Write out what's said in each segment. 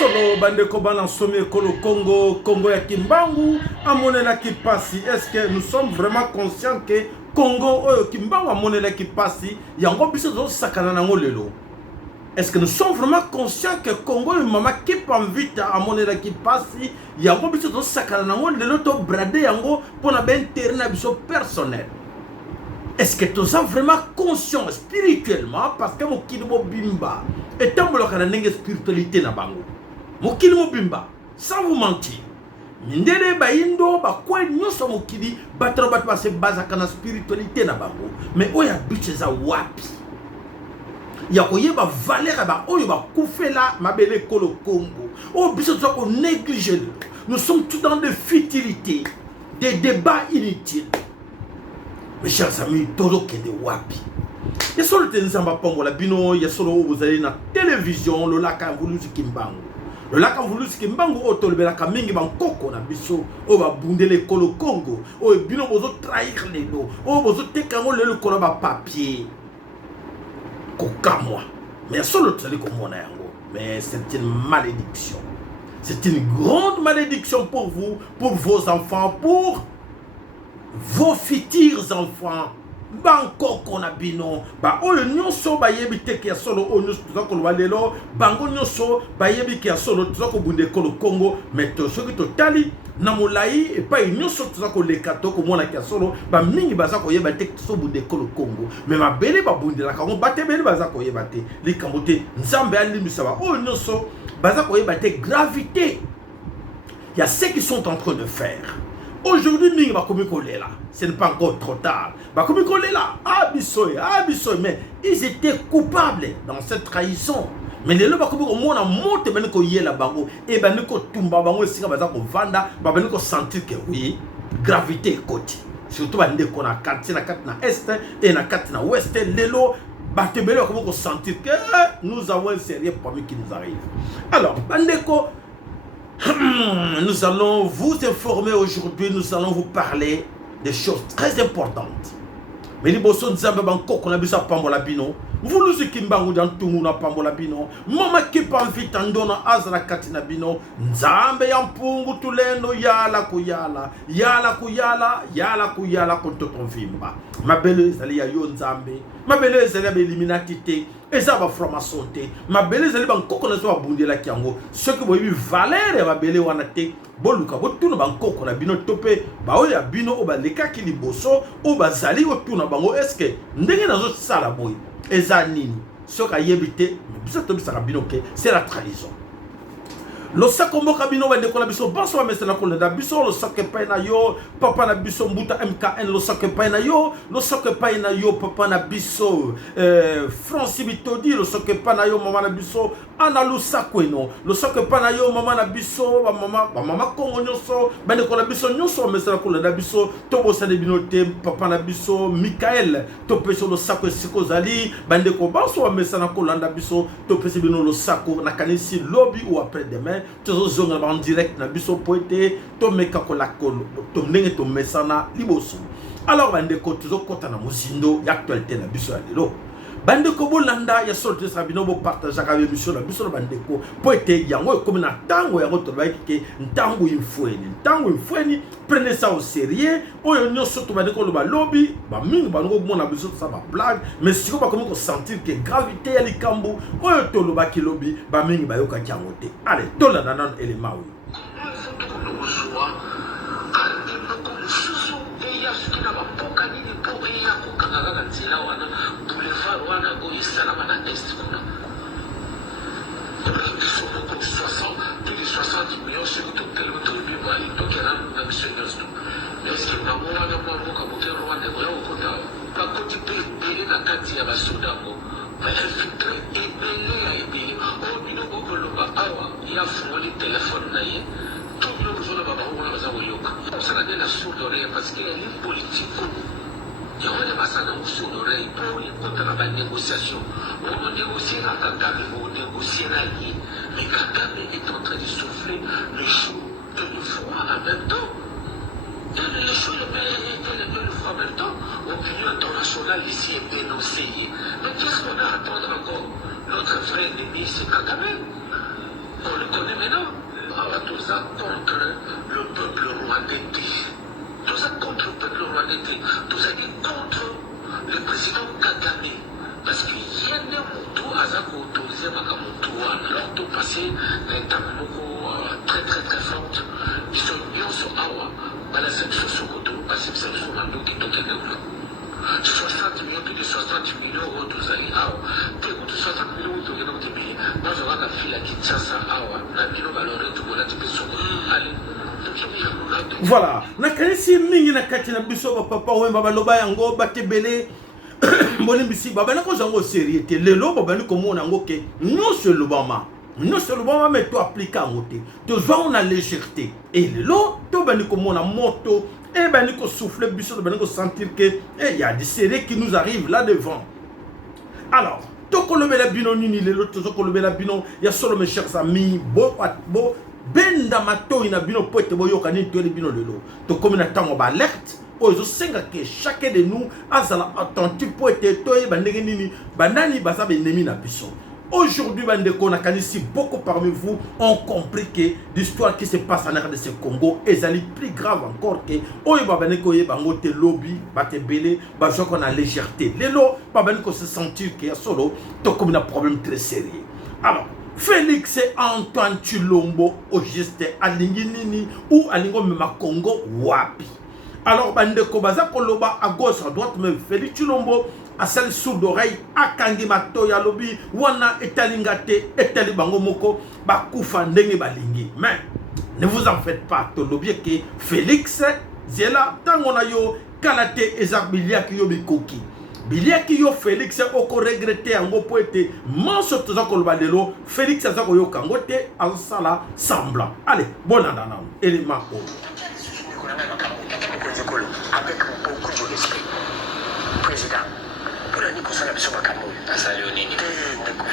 solo bandeko bana somme kolo Congo ya Kimbangu amonela kipasi. Est-ce que nous sommes vraiment conscients que Congo Kimbangu amonela kipasi yango biso zo sakana nango lelo? Est-ce que nous sommes vraiment conscients que Congo et mama kipa vite amonela kipasi yango biso zo sakana nango lelo to brader yango pona ben terrain biso personnel? Est-ce que tu es vraiment conscient spirituellement parce que mon kilimo bimba et tant que spiritualité na bango mon kilimo bimba sans vous mentir mindele ba indo ba kwa nyoso mokili batro bat passer bazaka na spiritualité na bango mais oya biche za wapi ya koyeba valeur ba oyo ba kufela mabele kolo Congo o biso to ko négliger. Nous sommes tous dans des futilités, des débats inutiles. Mes chers amis, todo que de wapi. Il y a solo Tenzamba Pongola Bino, il y a solo vous allez na télévision, le lac en voulu Kimbangu. Le lac en voulu Kimbangu, auto le lac en mingi bankoko na biso, o va bundele kolo Congo, o bino bozo trahir les dos, o bozo tekango le koloba papier. Kokamwa. Mais il y a solo tali comme mon yango. Mais c'est une malédiction. C'est une grande malédiction pour vous, pour vos enfants, pour vos futurs enfants. Banko kona bino ba oyo nyonso ba yebi te ke solo onyo tuzako lwalelo bango nyonso ba yebi ke solo tuzako bunde kolo Congo mais to soki to tali na molai e pa nyonso tuzako lekato ko mona ke solo ba mingi bazako yeba te so bunde kolo Congo mais ma bele ba bunde la kango bate bele bazako yeba te likambote nzambe alimisa ba oyo nyonso bazako yeba te gravité. Il y a ceux qui sont en train de faire. Aujourd'hui, ce n'est pas encore trop tard. Mais ils étaient coupables dans cette trahison. Mais les gens ont senti que oui, gravité côté. Surtout dans les quartiers na est et na ouest, les gens sentir que nous avons un sérieux problème qui nous arrive. Alors, bandeko, nous allons vous informer aujourd'hui, nous allons vous parler des choses très importantes. Mais les bossons nzambe banko qu'on a vu ça pambola bino. Vous nous kimbangu dans tout na pambola bino. Mama qui pas vite andona azra katina bino. Nzambe yampungu tulendo yala kuyala. Yala kuyala, yala kuyala contre ton vimba. Ma belle zali ya yo nzambe. Ma belle zali ya eliminatité. Et ça va franc-maçon. Ma belle zali banko qu'on a so abundi la kiango. Ce que vous avez vu valeur ma belle wanate. Boluka botuna banko kona bino topé ba oya bino oba leka ki liboso oba zali otuna bango eske ndenge nazo sala boy eza nini soka yebite biso to bisaka bino ke c'est la trahison. Lo sakombo kabino wende kola biso baso wa mesena kola da biso lo sakke na yo papa na biso mbuta MKN lo sakke na yo papa na biso Francis Bitodi lo sakke na yo mama na biso ana lo sakweno lo sakke na yo mama na biso ba mama Kongo nyoso bende kola biso nyoso mesena kola da biso to bosa de binote papa na biso Michael to peso lo sakwe sikozali bende ko baso wa mesena kola da biso to pese bino lo sako na kanisi lobby ou après demain. Tous en direct na biso poete to meka ko la kolo to ndenge to mesana liboso. Alors bande ko tuzo kota na muzindo ya actualité na biso ya lelo. Bande ko bolanda ya sorte sa bino bo partage avec émission na biso bande ko poete yango comme na tango yango to ba ke ntango infweni prenez ça au sérieux. Oyo nyoso to bande ko lo ba lobby ba mingi ba ngo mona biso ça ba blague mais si ko ba comme ko sentir que gravité ya likambo oyo to lo ba ki lobby ba mingi ba yoka jango te. Allez, to la nan élément oui. Il y a des massages sur l'oreille pour les contre la négociation. On a négocié la Kagame, on a négocié la ligne. Mais Kagame est en train de souffler le chaud et le froid en même temps. Et le chaud et le froid en même temps. L'opinion internationale ici est dénoncée. Mais qu'est-ce qu'on a à attendre encore? Notre vrai ennemi, c'est Kagame. On le connaît maintenant. Tout ça contre le peuple rwandais. Tout ça contre le peuple rwandais. Tout ça contre le président Kagame. Parce qu'il y a un moutou à autorisé à Kamoutouan. Alors tout passé d'un temps très très très forte. Ils sont sur Awa. Dans la section Sokoto, parce que c'est sur la boue qui toque le 60 millions, plus de 60 millions d'euros, tout ça. Plus de 60 millions d'euros, tout ça. Moi, je vois la fille qui tient ça. La million valeur, tout le monde a dit que c'est allez. Voilà, nakanisi mingi na kati na biso ba papa wemba baloba yango batebele mboni bisi baba na ko zango sérieuté lelo baba ni komona ngo ke non seulement mais to appliquer en te to zo on a légèreté et lelo to bani komona moto et bani ko souffler biso bani ko sentir que il y a des séries qui nous arrivent là devant. Alors to ko lobela bino nini lelo to zo ko lobela bino ya solo mes chers amis bo benda mato ina bino poete boyoka ni to bino lelo to comme na tango ba alerte ozo senga que chacun de nous azala attentif poete to yeba ndenge nini banani baza benemi na biso. Aujourd'hui bandeko na kanisi beaucoup parmi vous ont compris que l'histoire qui se passe en RDC Congo est plus grave encore que oyeba baneko yeba ngote lobby batebele ba joko na légèreté lelo ba baneko se sentir que solo to comme un problème très sérieux. Alors Félix Antoine Tshilombo au juste alingi nini ou alingo mema Congo wapi. Alors bandeko baza koloba à gauche à droite mais Félix Tshilombo a sali sourde oreille akangi matoya lobi wana etalingate etali bango moko bakufa ndenge balingi. Mais ne vous en faites pas to lobi que Félix zela tango na yo kalate ezabilia ki yo bikoki. Biliaki yo Félix oko regretter yango po ete manso toza koloba lelo Félix aza koyoka yango te azosala semblant. Allez, bon andana élément o. Avec beaucoup de respect. Président, pour la Nico Sana Biso Bakamo, à Salionini, Ndeko.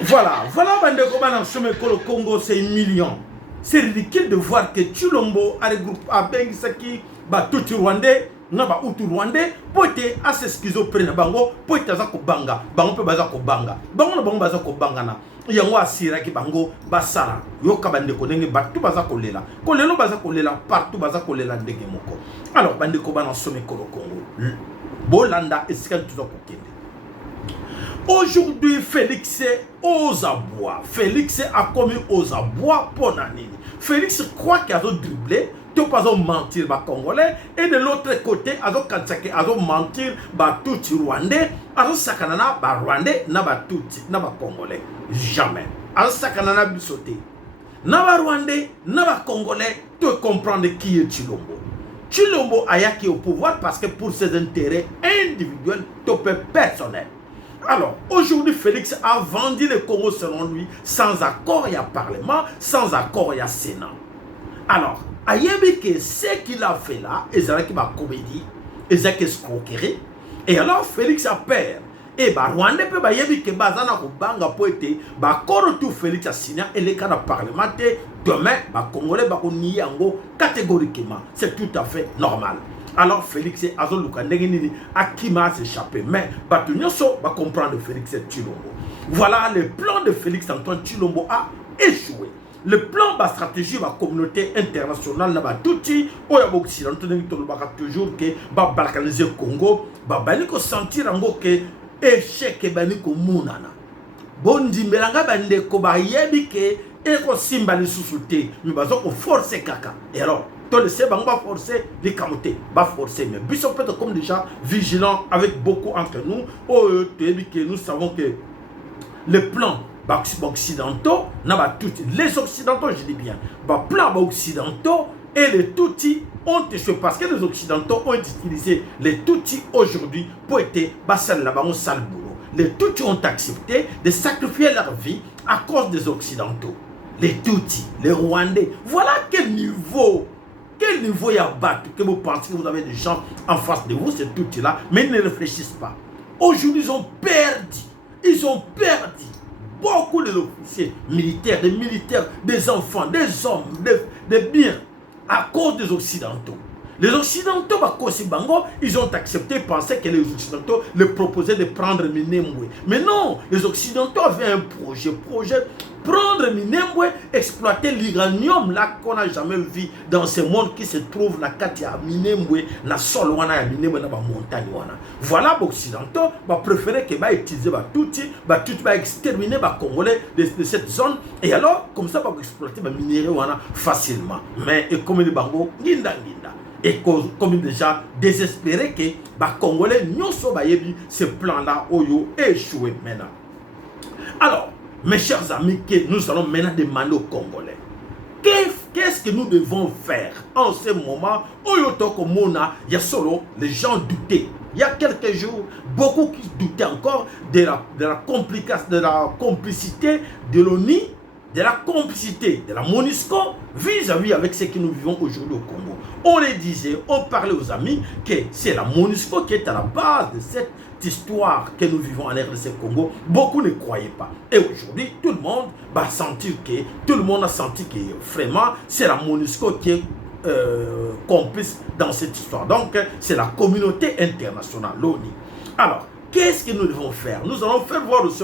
Voilà bandeko bana chemin que le Congo c'est 1 million. C'est ridicule de voir que Tshilombo a regroupé à Bengisaki ba tout Rwandais na ba utu Rwandais pote assez schizophrène bango pote azako banga bango pe bazako banga bango na bango bazako banga na yango asira ki bango basala yoka bandeko ndenge batu bazako lela ko lelo bazako lela partout bazako lela ndenge moko. Alors bandeko bana chemin que le Congo bolanda esika tuzako kende. Aujourd'hui, Félix est aux abois. Félix a commis aux abois pour Nanini. Félix croit qu'il a dribblé, tu pas mentir les Congolais, et de l'autre côté, il a mentir les Rwandais, il a sakanana les Rwandais, les Congolais. Jamais. Il a sakanana bisoté. Les Rwandais, les Congolais, tu comprends qui est Tshilombo. Tshilombo a yaki au pouvoir parce que pour ses intérêts individuels, tu peux personnels. Alors, aujourd'hui, Félix a vendu le Congo selon lui, sans accord, il y a Parlement, sans accord, il y a Sénat. Alors, Ayebi que ce qu'il a fait là, c'est une comédie, c'est une escroquerie. Et alors, Félix a peur. Et Rwanda peut Ayebi que Bazana Banga poété, tout Félix a signé et les cas parlementaires, demain, Congolais, catégoriquement. C'est tout à fait normal. Alors Félix et Azol Luka Negeni Akima s'échappé. Mais Batunyoso va comprendre Félix et Tshilombo. Voilà, le plan de Félix Antoine Tshilombo a échoué. Le plan de la stratégie de la communauté internationale là tout dit au occidentaux toujours que va balkaniser le Congo, va baniko sentir que échec et baniko munana. Bondi melanga bande ko ba yebi ke e ko simbali susute mi bazo ko forcer kaka. Et alors tout le sait, on va forcer les camotés, va forcer, mais Bishop peut être comme déjà vigilant avec beaucoup entre nous. Nous savons que les plans occidentaux, les occidentaux, je dis bien, les plans occidentaux et les Tutsis ont échoué parce que les occidentaux ont utilisé les Tutsis aujourd'hui pour être là-bas au sale boulot. Les Tutsis ont accepté de sacrifier leur vie à cause des occidentaux. Les Tutsis, les Rwandais, voilà quel niveau. Quel niveau il y a battu que vous pensez que vous avez des gens en face de vous, c'est tout là, mais ils ne réfléchissent pas. Aujourd'hui, ils ont perdu. Ils ont perdu beaucoup d'officiers militaires, des enfants, des hommes, des biens à cause des Occidentaux. Les Occidentaux, ils ont accepté, pensaient que les Occidentaux leur proposaient de prendre Minembwe. Mais non, les Occidentaux avaient un projet prendre Minembwe, exploiter l'uranium là qu'on n'a jamais vu dans ce monde qui se trouve na Katia Minembwe, na sol wana ya Minembwe na ba montagne wana. Voilà les Occidentaux préférer que utiliser tout exterminer les Congolais de cette zone et alors comme ça exploiter les minéraux wana facilement. Mais et comme les bango ginda. Et comme déjà désespéré que les Congolais n'ont pas eu ce plan-là échoué maintenant. Alors, mes chers amis, nous allons maintenant demander aux Congolais. Qu'est-ce que nous devons faire en ce moment? Il y a solo, les gens doutaient. Il y a quelques jours, beaucoup qui doutaient encore de la complicité de l'ONU, de la complicité de la MONUSCO vis-à-vis avec ce que nous vivons aujourd'hui au Congo. On les disait, on parlait aux amis que c'est la MONUSCO qui est à la base de cette histoire que nous vivons en RDC Congo. Beaucoup ne croyaient pas. Et aujourd'hui, tout le monde va sentir que, tout le monde a senti que vraiment c'est la MONUSCO qui est complice dans cette histoire. Donc, c'est la communauté internationale, l'ONU. Alors, qu'est-ce que nous devons faire? Nous allons faire voir aussi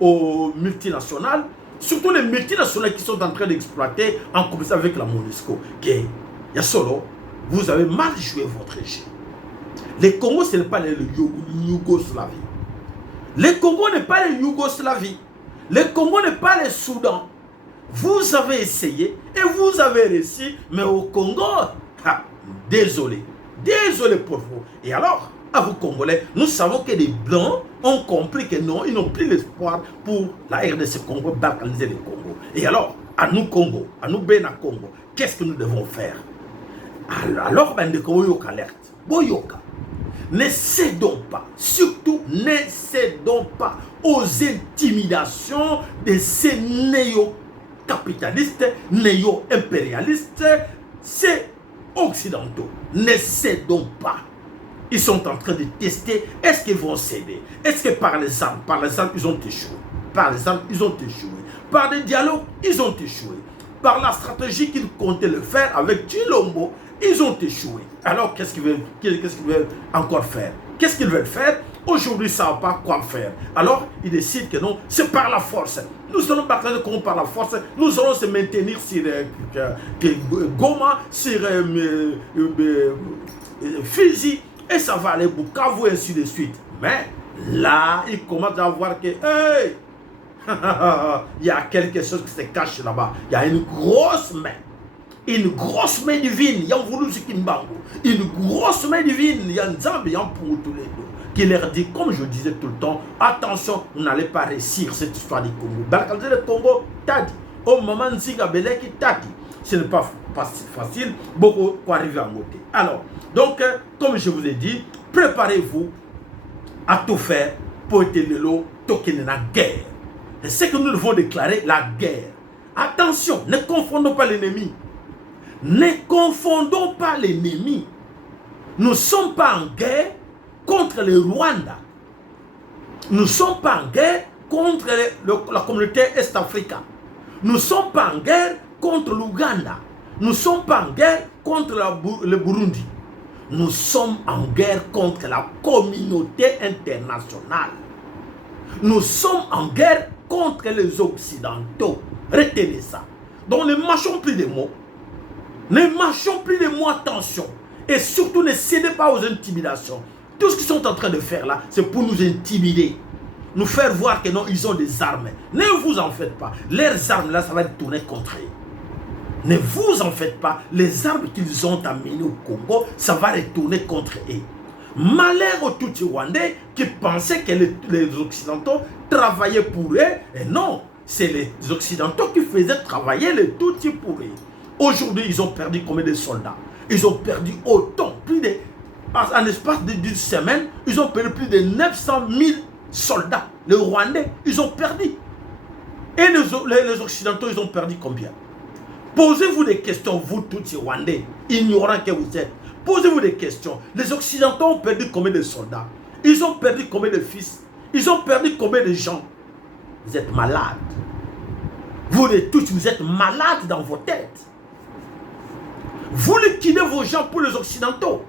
aux multinationales, surtout les multinationales qui sont en train d'exploiter en commerce avec la MONUSCO. Il y a solo, vous avez mal joué votre jeu. Le Congo, ce n'est pas le Yougoslavie. Le Congo n'est pas le Yougoslavie. Le Congo n'est pas le Soudan. Vous avez essayé et vous avez réussi, mais au Congo, désolé. Désolé pour vous. Et alors, à vous Congolais, nous savons que les Blancs ont compris que non, ils n'ont plus l'espoir pour la RDC Congo, balkaniser le Congo. Et alors, à nous Congo, à nous Bena Congo, qu'est-ce que nous devons faire? Alors, ben de Koyoka alerte. Boyoka. Ne cédons pas, surtout ne cédons pas aux intimidations de ces néo-capitalistes, néo-impérialistes, ces occidentaux. Ne cédons pas. Ils sont en train de tester, est-ce qu'ils vont céder? Est-ce que par les armes, ils ont échoué? Par les armes, ils ont échoué. Par des dialogues, ils ont échoué. Par la stratégie qu'ils comptaient le faire avec Tshilombo, ils ont échoué. Alors, qu'est-ce qu'ils veulent encore faire? Qu'est-ce qu'ils veulent faire? Aujourd'hui, ça ne savent pas quoi faire. Alors, ils décident que non, c'est par la force. Nous allons partager comment par la force. Nous allons se maintenir sur Goma, sur Fizi, et ça va aller Bukavu et ainsi de suite. Mais là, ils commencent à voir que, hey, il y a quelque chose qui se cache là-bas. Il y a une grosse main. Une grosse main divine, il y a une grosse main divine, il y a un Nzambe, il y a un pour tous les deux, qui leur dit, comme je disais tout le temps, attention, vous n'allez pas réussir cette histoire du Congo. Balkaniser le Congo, t'as dit, au moment Nziga Beleki, t'as dit, ce n'est pas facile, beaucoup pour arriver à monter. Alors, donc, comme je vous ai dit, préparez-vous à tout faire pour être la guerre. Et c'est que nous devons déclarer la guerre. Attention, ne confondons pas l'ennemi. Ne confondons pas l'ennemi. Nous ne sommes pas en guerre contre le Rwanda. Nous ne sommes pas en guerre contre la communauté Est-Africaine. Nous ne sommes pas en guerre contre l'Ouganda. Nous ne sommes pas en guerre contre le Burundi. Nous sommes en guerre contre la communauté internationale. Nous sommes en guerre contre les Occidentaux. Retenez ça. Donc ne marchons plus des mots. Ne marchons plus des mots, attention. Et surtout ne cédez pas aux intimidations. Tout ce qu'ils sont en train de faire là, c'est pour nous intimider. Nous faire voir que non, ils ont des armes. Ne vous en faites pas. Leurs armes là, ça va être tourné contre eux. Ne vous en faites pas. Les armes qu'ils ont amenées au Congo, ça va retourner contre eux. Malheur aux Tutsi Rwandais qui pensaient que les Occidentaux travaillaient pour eux. Et non, c'est les Occidentaux qui faisaient travailler les Tutsis pour eux. Aujourd'hui, ils ont perdu combien de soldats? Ils ont perdu autant. En l'espace d'une semaine, ils ont perdu plus de 900 000 soldats. Les Rwandais, ils ont perdu. Et les Occidentaux, ils ont perdu combien? Posez-vous des questions, vous tous ces Rwandais, ignorants que vous êtes. Posez-vous des questions. Les Occidentaux ont perdu combien de soldats? Ils ont perdu combien de fils? Ils ont perdu combien de gens? Vous êtes malades. Vous les tous, vous êtes malades dans vos têtes. Vous liquidez vos gens pour les Occidentaux.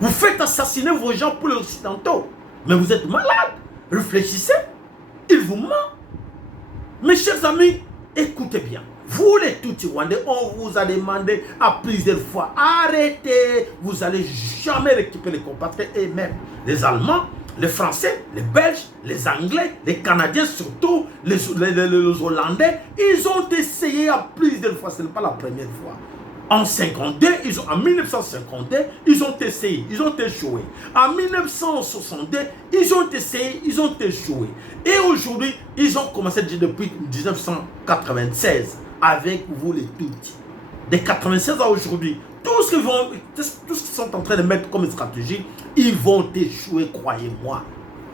Vous faites assassiner vos gens pour les Occidentaux. Mais vous êtes malades. Réfléchissez. Ils vous mentent. Mes chers amis, écoutez bien. Vous les Tutsi Rwandais, on vous a demandé à plusieurs fois, arrêtez. Vous n'allez jamais récupérer les compatriotes et même les Allemands, les Français, les Belges, les Anglais, les Canadiens surtout, les Hollandais. Ils ont essayé à plusieurs fois. Ce n'est pas la première fois. En 1952, ils ont essayé, ils ont échoué. En 1962, ils ont essayé, ils ont échoué. Et aujourd'hui, ils ont commencé depuis 1996 avec vous les Tutsis. De 1996 à aujourd'hui, tout ce qu'ils sont en train de mettre comme stratégie, ils vont échouer, croyez-moi.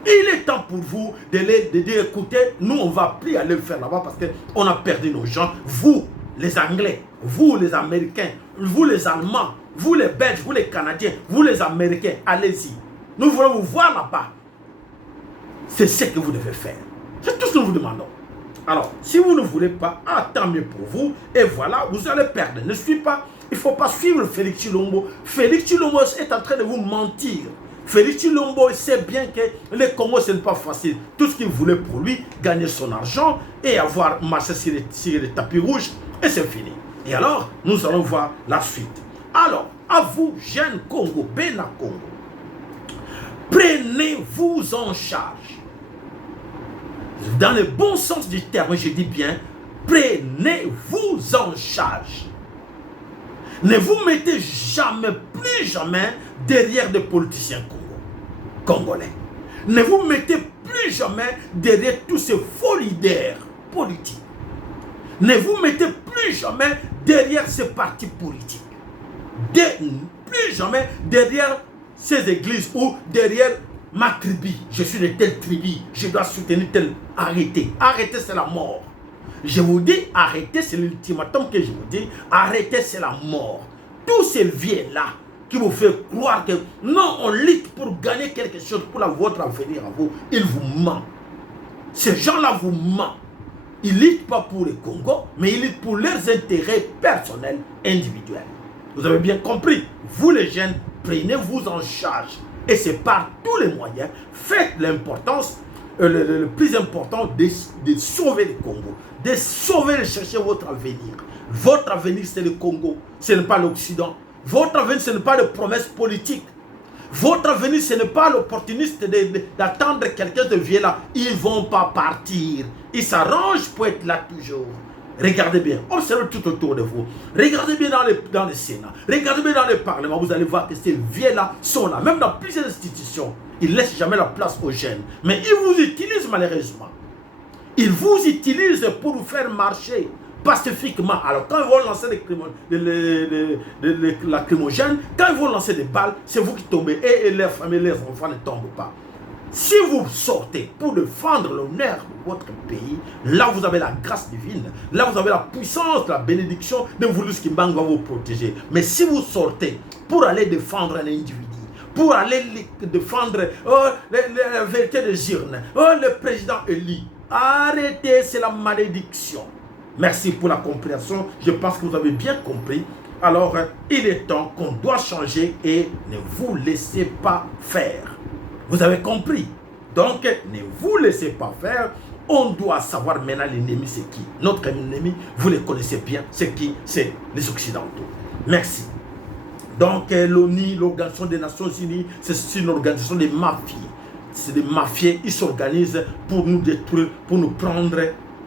Il est temps pour vous de dire, écoutez, nous on ne va plus aller faire là-bas parce qu'on a perdu nos gens. Vous, les Anglais, vous les Américains, vous les Allemands, vous les Belges, vous les Canadiens, vous les Américains, allez-y. Nous voulons vous voir là-bas. C'est ce que vous devez faire. C'est tout ce que nous vous demandons. Alors, si vous ne voulez pas, tant mieux pour vous. Et voilà, vous allez perdre. Ne suivez pas. Il ne faut pas suivre Félix Tshilombo. Félix Tshilombo est en train de vous mentir. Félix Tshilombo sait bien que le Congo, ce n'est pas facile. Tout ce qu'il voulait pour lui, gagner son argent et avoir marché sur les tapis rouges. Et c'est fini. Et alors, nous allons voir la suite. Alors, à vous, jeunes Congo, Bena Congo, prenez-vous en charge. Dans le bon sens du terme, je dis bien, prenez-vous en charge. Ne vous mettez jamais, plus jamais, derrière des politiciens congolais. Ne vous mettez plus jamais derrière tous ces faux leaders politiques. Ne vous mettez plus jamais derrière ces partis politiques. Plus jamais derrière ces églises ou derrière ma tribu. Je suis de telle tribu, je dois soutenir tel. Arrêtez. Arrêtez, c'est la mort. Je vous dis, arrêtez, c'est l'ultimatum que je vous dis. Arrêtez, c'est la mort. Tous ces vieux-là qui vous font croire que non, on lutte pour gagner quelque chose pour votre avenir à vous, ils vous mentent. Ces gens-là vous mentent. Ils ne luttent pas pour le Congo, mais ils luttent pour leurs intérêts personnels, individuels. Vous avez bien compris. Vous les jeunes, prenez-vous en charge. Et c'est par tous les moyens, faites l'importance, le plus important de sauver le Congo. De sauver et chercher votre avenir. Votre avenir, c'est le Congo. Ce n'est pas l'Occident. Votre avenir, ce n'est pas les promesses politiques. Votre avenir, ce n'est pas l'opportuniste d'attendre quelqu'un de vieux là. Ils ne vont pas partir. Ils s'arrangent pour être là toujours. Regardez bien, observez tout autour de vous. Regardez bien dans le Sénat. Regardez bien dans le Parlement. Vous allez voir que ces vieux-là sont là. Même dans plusieurs institutions, ils ne laissent jamais la place aux jeunes. Mais ils vous utilisent malheureusement. Ils vous utilisent pour vous faire marcher pacifiquement. Alors quand ils vont lancer les lacrymogènes, quand ils vont lancer des balles, c'est vous qui tombez. Et leurs familles, leurs enfants ne tombent pas. Si vous sortez pour défendre l'honneur de votre pays, là vous avez la grâce divine, là vous avez la puissance, la bénédiction de Voulous Kimbangu va vous protéger. Mais si vous sortez pour aller défendre un individu, pour aller défendre la vérité des urnes, le président élu, arrêtez, c'est la malédiction. Merci pour la compréhension, je pense que vous avez bien compris. Alors, il est temps qu'on doit changer et ne vous laissez pas faire. Vous avez compris? Donc, ne vous laissez pas faire. On doit savoir maintenant l'ennemi c'est qui. Notre ennemi, vous le connaissez bien, c'est qui? C'est les Occidentaux. Merci. Donc, l'ONU, l'Organisation des Nations Unies, c'est une organisation des mafieux. C'est des mafieux, ils s'organisent pour nous détruire, pour nous prendre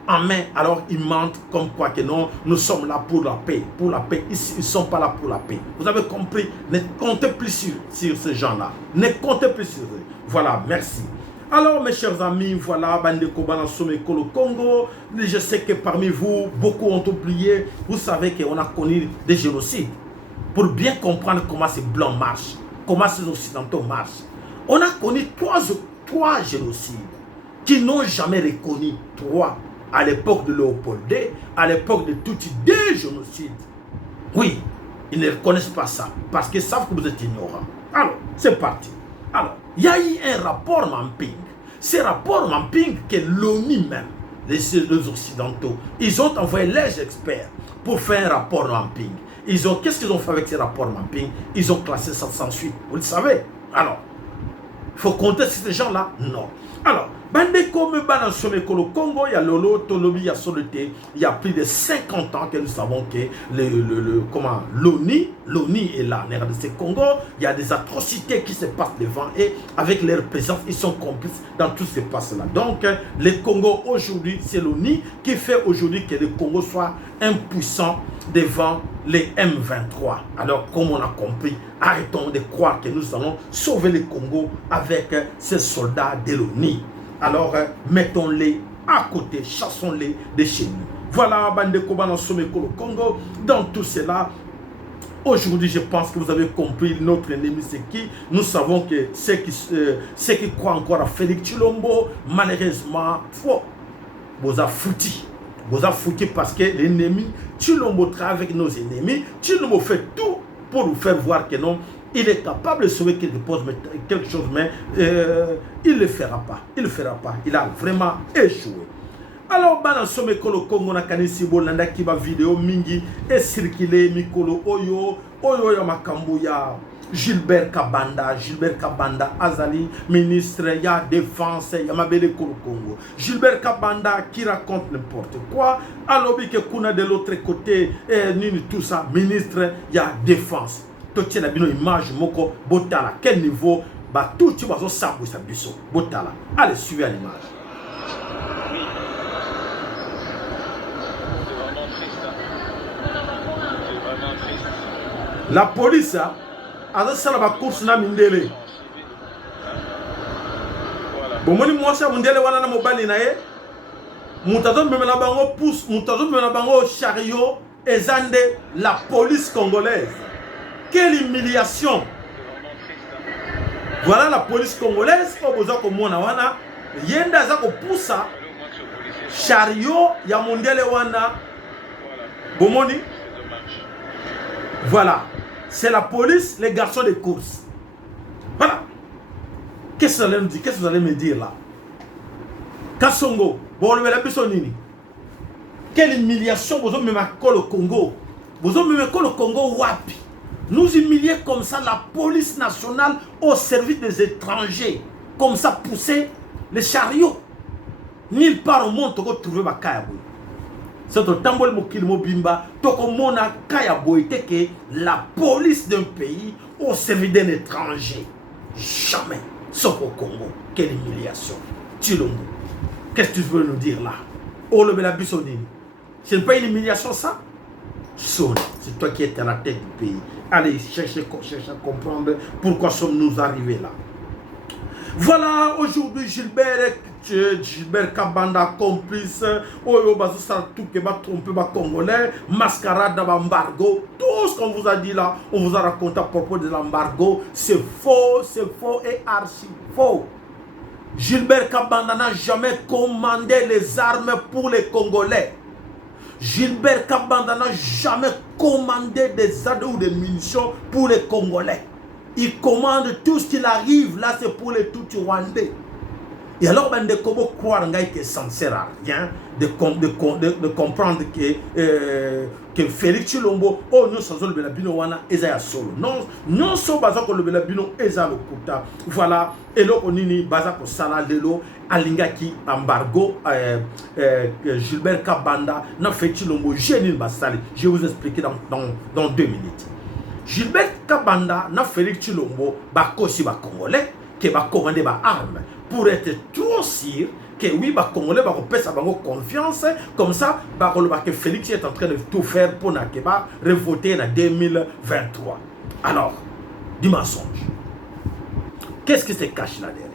en main. Alors, ils mentent comme quoi que non, nous sommes là pour la paix. Pour la paix, ils ne sont pas là pour la paix. Vous avez compris? Ne comptez plus sur ces gens-là. Ne comptez plus sur eux. Voilà, merci. Alors, mes chers amis, voilà, Bandeko Banansome Kolo Congo. Je sais que parmi vous, beaucoup ont oublié. Vous savez qu'on a connu des génocides. Pour bien comprendre comment ces blancs marchent, comment ces occidentaux marchent. On a connu trois génocides qui n'ont jamais reconnu trois. À l'époque de Léopold II, à l'époque de Tutsi, des génocides. Oui, ils ne reconnaissent pas ça parce qu'ils savent que vous êtes ignorants. Alors, c'est parti. Alors, il y a eu un rapport Mamping. Ce rapport Mamping que l'ONU même, les Occidentaux, ils ont envoyé les experts pour faire un rapport Mamping. Qu'est-ce qu'ils ont fait avec ce rapport Mamping? Ils ont classé ça sans suite. Vous le savez. Alors, il faut compter sur ces gens-là? Non. Alors, Bandeko Banansome Kolo Congo, il y a Lolo, Tolobi, il y a Soloté. Il y a plus de 50 ans que nous savons que l'ONU est là en RDC Congo. Il y a des atrocités qui se passent devant et avec leur présence, ils sont complices dans tout ce qui se passe là. Donc, le Congo aujourd'hui, c'est l'ONU qui fait aujourd'hui que le Congo soit impuissant devant les M23. Alors, comme on a compris, arrêtons de croire que nous allons sauver le Congo avec ces soldats de l'ONU. Alors, mettons-les à côté, chassons-les de chez nous. Voilà, Bandeko Banansome Kolo Congo. Dans tout cela, aujourd'hui, je pense que vous avez compris notre ennemi c'est qui. Nous savons que ceux qui croient encore à Félix Tshilombo, malheureusement, faux. Vous avez foutu. Vous avez foutu parce que l'ennemi, Tshilombo travaille avec nos ennemis. Tshilombo fait tout pour nous faire voir que non. Il est capable de sauver quelque chose, mais il ne le fera pas. Il ne le fera pas. Il a vraiment échoué. Alors, Banansome Kolo Congo na kanisi bolanda kiba vidéo mingi et circulé mikolo oyo ya makambo ya Gilbert Kabanda Azali, ministre ya défense ya mabele Kolo Congo. Gilbert Kabanda qui raconte n'importe quoi. Alors que kuna de l'autre côté nini tout ça, ministre ya défense. Tout la bino image moko botala quel niveau ba tout tu bazo sabu sabiso botala. Allez suivez l'image. La police a ça la course na mindele. Bomoni mwasa mindele wana na mobali na ye. Mutazo memela bango pousse, mutazo memela bango chariot ezande la police congolaise. Quelle humiliation! Voilà la police congolaise. Yenda zako poussa chariot ya mondele wana. Bomoni. Voilà. C'est la police, les garçons de course. Voilà. Qu'est-ce que vous allez me dire? Qu'est-ce que vous allez me dire là? Kassongo. Bon, le Bisonini. Quelle humiliation vous avez mis au Congo. Vous avez mis au Congo wapi. Nous humilier comme ça la police nationale au service des étrangers. Comme ça, pousser les chariots. Nulle part au monde, tu vas trouver ma Kayaboui. C'est au Tambol Mokil Mobimba, tu vas Kayaboui, que la police d'un pays au service d'un étranger. Jamais. Sauf au Congo. Quelle humiliation. Tshilombo. Qu'est-ce que tu veux nous dire là? Oh le Bela Bissonini. Ce n'est pas une humiliation ça? C'est toi qui es à la tête du pays. Allez, cherchez à comprendre pourquoi sommes-nous arrivés là. Voilà, aujourd'hui Gilbert Kabanda, complice, Oyo Bazoussa, tout qui va tromper les Congolais, mascarade d'embargo, tout ce qu'on vous a dit là, on vous a raconté à propos de l'embargo, c'est faux et archi faux. Gilbert Kabanda n'a jamais commandé les armes pour les Congolais. Gilbert Kabanda n'a jamais commandé des armes ou des munitions pour les Congolais. Il commande tout ce qu'il arrive, là c'est pour les Tutsi rwandais. Et alors, ben, de comment croire que ça ne sert à rien de comprendre que Félix Chilombo, oh, nous sommes le Belabino, wana, eza solo. Non, non, so baza ko le Belabino, eza le kuta. Voilà. Et là, on y baza ko sala lelo, alingaki embargo, Gilbert Kabanda, na fait Chilombo, génie basali. Je vais vous expliquer dans 2 minutes. Gilbert Kabanda, na Félix Chilombo, ba kosi ba Congolais, qui va commander ba armes pour être trop sûr que oui, bah Congolais va repérer sa confiance, comme ça, bah que Félix est en train de tout faire pour Nakeba revoter en 2023. Alors, du mensonge. Qu'est-ce qui se cache là derrière?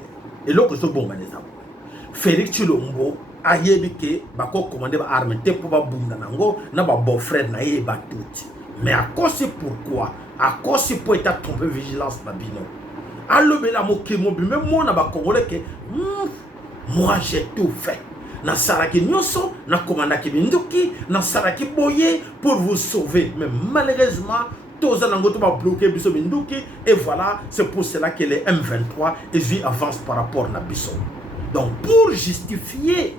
Et là, que ce bon des amours. Félix Chilombo a dit que bah commander ba armes pour ba bunda nango, na ba beau-frère na yeba tout. Mais à cause c'est pourquoi? À cause c'est pour être trompé vigilance na bino. Alors, même moi, Congolais, moi j'ai tout fait. Na saraki nyoso, na komandaki binduki, na saraki boye pour vous sauver. Mais malheureusement, tous les gens ont bloqué Bisso Binduki. Et voilà, c'est pour cela que les M23 avancent par rapport à Bisso. Donc, pour justifier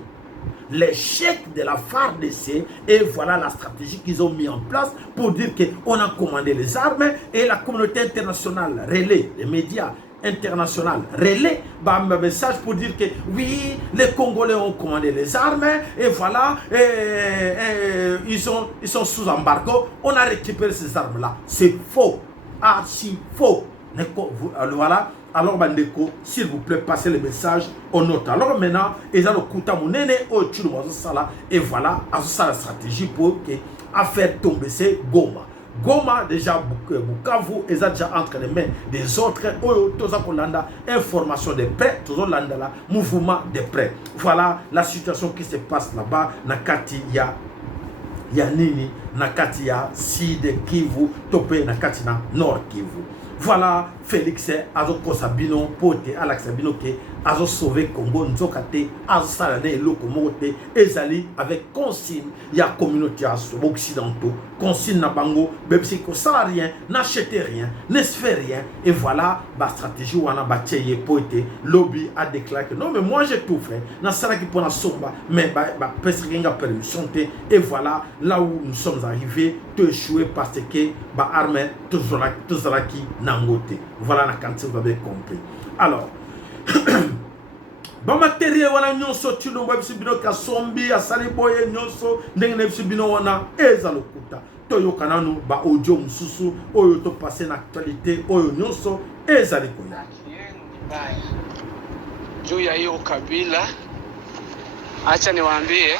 l'échec de la FARDC, et voilà la stratégie qu'ils ont mis en place pour dire qu'on a commandé les armes et la communauté internationale relaie, les médias internationaux relaient un message pour dire que oui, les Congolais ont commandé les armes et voilà, ils sont sous embargo, on a récupéré ces armes-là. C'est faux, archi faux. Voilà. Alors, Bandeko, s'il vous plaît, passez le message au note. Alors maintenant, ils ont le coup et voilà, à la stratégie pour faire tomber ces Goma. Goma, déjà, Bukavu, ils ont déjà entre les mains des autres. Information de près, tout le mouvement de près. Voilà la situation qui se passe là-bas. Nakati ya Nini, Nakati ya Sud Kivu, Topé, Nakati na Nord Kivu. Voilà, Félix Azoko Sabino, Pote, Alex Sabino, qui a sauvé Congo, Nzokate, Azsalane, Lokomote, Ezali, avec consigne, il y a communauté occidentaux, consigne na bango, Bepsiko, ça rien, n'achetez rien, ne se fait rien, et voilà, la stratégie où on a bâti, Pote, lobby a déclaré que non, mais moi j'ai tout fait, n'a pas qui pour la somba, mais Pesringa permission, et voilà, là où nous sommes arrivés, tout échoué parce que, armée, toujours là qui nangote. Voilà la quantité, vous avez compris. Alors, bon matériel, voilà, nyonso, tu le vois, bino kasombi, a saliboye, nyonso, n'engene bino wana, ezalokuta. Toyo kananu, ba audio mususu, oyo to passer na actualité, oyo nyonso, ezalikoya. Juu ya hiyo kabila, acha niwaambie,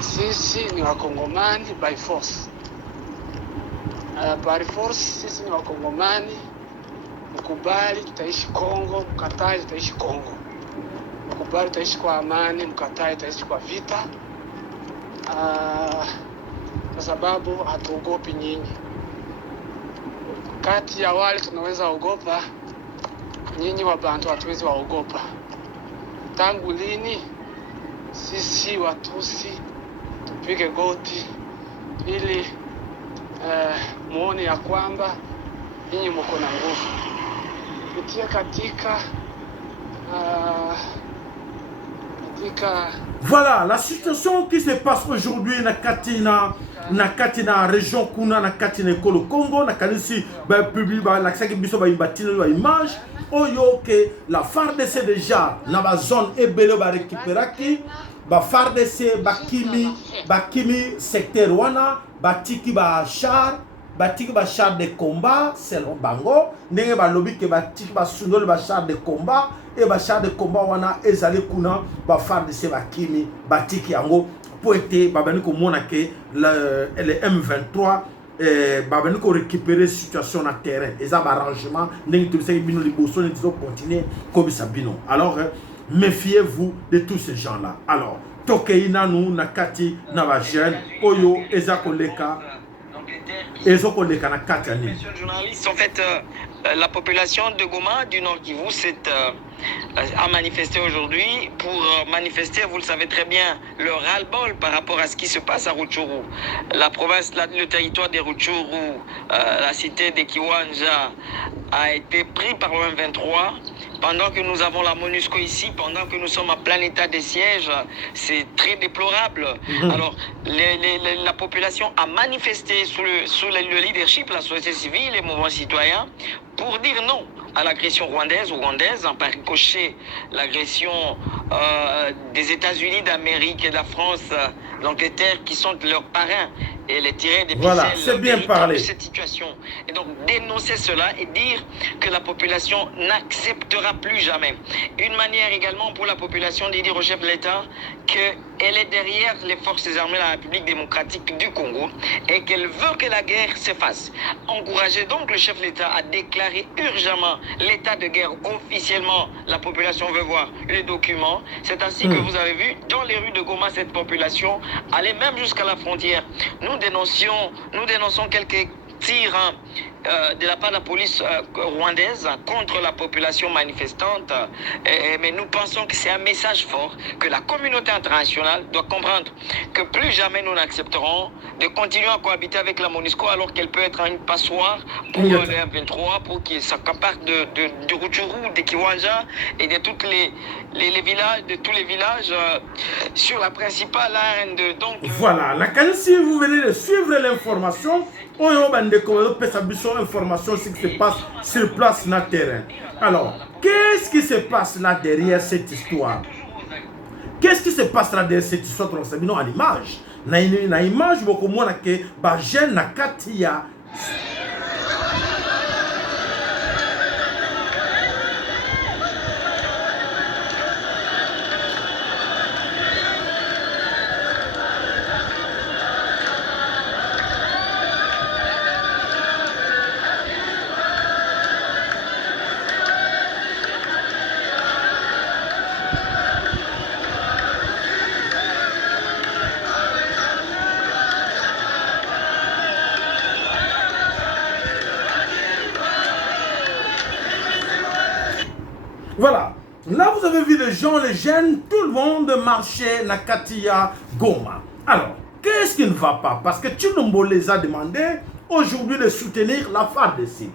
sisi ni wakongomani by force. By force, sisi ni wakongomani, mkubali tutaishi Kongo, mkatai tutaishi Kongo. Mkubali tutaishi kwa amani, mkatai tutaishi kwa vita. Kwa sababu hatuogopi nyinyi. Kati ya wale tunaweza ogopa, nyinyi Wabantu hatuwezi waogopa. Tangu lini sisi Watusi tupige goti ili muone ya kwamba nyinyi mko na nguvu. Kupitia katika voilà la situation qui se passe aujourd'hui na Katina région kuna na Katina Kolo Congo na kanisi ba public ba l'accès qui biso ba imbatine ba image oyo que la FARDC déjà na ba zone ebele ba récupéraki ba FARDC bakimi secteur wana batiki ba char de combat selon bango ndenge ba lobby ke batiki ba sundol ba char de combat et ba char de combat wana ezali kuna ba FARDC bakimi batiki yango pour être babani ko mona ke le M23 babani ko récupérer situation na terrain et ça ba arrangement ndenge tout ça bino liboso ne disons continuer comme ça bino. Alors méfiez-vous de tous ces gens là. Alors tokeina nu nakati na ba jeune oyo ezakoleka journalistes, en fait, la population de Goma, du Nord Kivu, a manifesté aujourd'hui pour manifester, vous le savez très bien, le ras-le-bol par rapport à ce qui se passe à Rutshuru. La province, le territoire de Rutshuru, la cité de Kiwanja a été pris par le M23 pendant que nous avons la MONUSCO ici, pendant que nous sommes en plein état de siège, c'est très déplorable. Alors, la population a manifesté sous le leadership, la société civile, les mouvements citoyens, pour dire non à l'agression rwandaise, en par ricochet l'agression des États-Unis d'Amérique et de la France, l'Angleterre, qui sont leurs parrains, et les tirer des ficelles de cette situation. Et donc dénoncer cela et dire que la population n'acceptera plus jamais. Une manière également pour la population de dire au chef de l'État qu'elle est derrière les forces armées de la République démocratique du Congo et qu'elle veut que la guerre se fasse. Encourager donc le chef de l'État à déclarer urgemment l'état de guerre officiellement. La population veut voir les documents. C'est ainsi que vous avez vu dans les rues de Goma cette population aller même jusqu'à la frontière. Nous dénonçons quelques tirs de la part de la police rwandaise contre la population manifestante, mais nous pensons que c'est un message fort que la communauté internationale doit comprendre que plus jamais nous n'accepterons de continuer à cohabiter avec la MONUSCO alors qu'elle peut être une passoire pour le M23, pour qu'ils s'accaparent de Rutshuru, de Kiwanja et de tous les villages sur la principale RN2. Donc voilà, si vous venez de suivre l'information, on a information sur ce qui se passe sur place sur le terrain. Alors, qu'est-ce qui se passe là derrière cette histoire? Qu'est-ce qui se passe là derrière cette histoire? On s'est mis en image. Na image beaucoup moins que jeune na katia. Voilà, là vous avez vu les gens, les jeunes, tout le monde marchait na Katia Goma. Alors, qu'est-ce qui ne va pas? Parce que Tshilombo les a demandé aujourd'hui de soutenir la FARDC.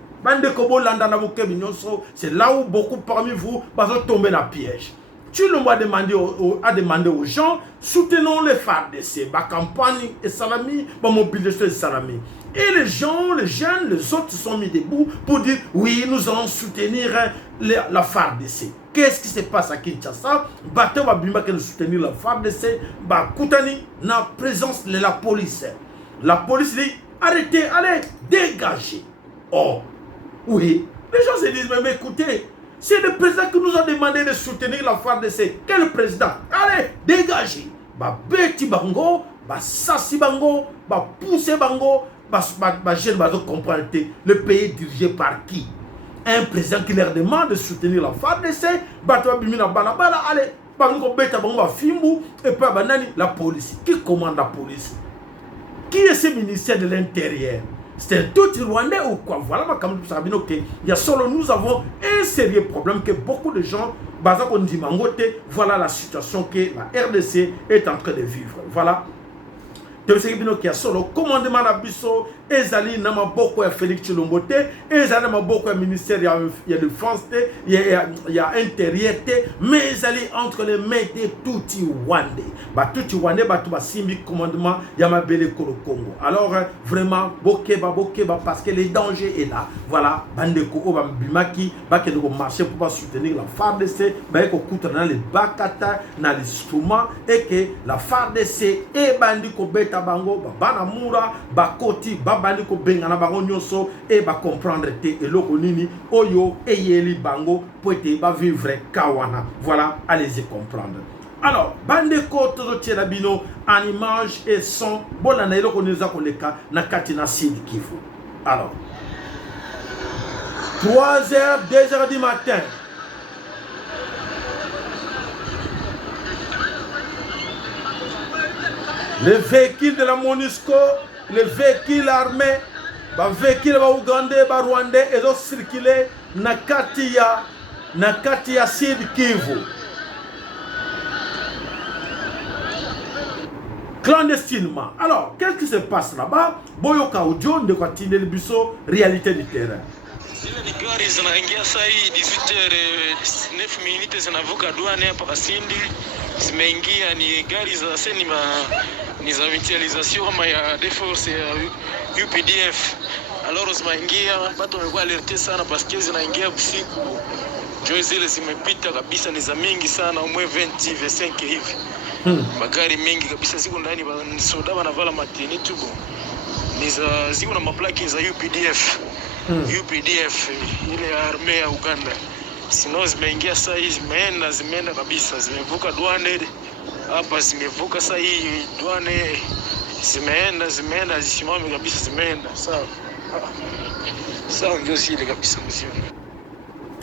C'est là où beaucoup parmi vous vont tomber dans le piège. Tshilombo a demandé aux gens, soutenons les FARDC, la campagne et Salami, la mobilisation de Salami. Et les gens, les jeunes, les autres se sont mis debout pour dire oui, nous allons soutenir la FARDC. Qu'est-ce qui se passe à Kinshasa? Bateau va soutenir la FARDC, Koutani, na présence de la police. La police dit arrêtez, allez, dégagez. Oh, oui, les gens se disent mais écoutez, c'est le président qui nous a demandé de soutenir la FARDC. Quel président? Allez, dégagez. Beti bango, sassi bango, poussé bango. Le pays est dirigé par qui? Un président qui leur demande de soutenir la FARDC, allez, la police. Qui commande la police? Qui est ce ministère de l'Intérieur? C'est un tout Rwandais ou quoi? Voilà, il y a seulement nous avons un sérieux problème que beaucoup de gens, voilà la situation que la RDC est en train de vivre. Voilà. Qui a solo commandement la biso ezali na maboko ya Félix Tshilombo te, ezali na maboko ya ministère ya défense te, ya intérieur te, mais ezali entre les mains de Tuti Wande. Tuti Wande batu basimbi commandement ya mabele kolo Congo. Alors vraiment bokeba parce que le danger est là. Voilà, bandeko o bambimaki bakende ko marcher pour soutenir la FARDC, ko kutana les bakata na l'instrument et que la FARDC et bandiko beta bango bana mura bakoti babandi ko bengana bango nyonso et ba comprendre te eloko nini oyo eyeli bango poete ba vivre kawana. Voilà, allez-y comprendre. Alors bandeko todo tierabino en image et son bolana eloko neza koleka na katina Sud Kivu. Alors 3h 2h du matin, les véhicules de la MONUSCO, les véhicules armés, les véhicules ougandais, les rwandais, ils ont circulé na Katia Sud Kivu. Clandestinement. Alors, qu'est-ce qui se passe là-bas? Boyoka Odio, de Kwatine Bisso, réalité du terrain. Zile ni gari zinaingia saa hii 18h9 zinavuka douane hapa Kasindi. Zimeingia ni gari za ni za mutualisation kama ya Defense ya UPDF. Alors zimeingia, watu wamekuwa alerte sana parce zinaingia usiku. Joy zile zimepita kabisa, ni za mingi sana, umwe 20-25 hivi. Magari mengi kabisa ziko ndani, soda wanavala matini tubo. Ni za ziko na maplaki za UPDF. UPDF ile ya armea ya Uganda. Sino zimeingia saa hii, zimeenda kabisa, zimevuka douane hapa, zimevuka saa hii douane, zimeenda zisimame kabisa, zimeenda sawa. Sawa ndio zile kabisa mzee.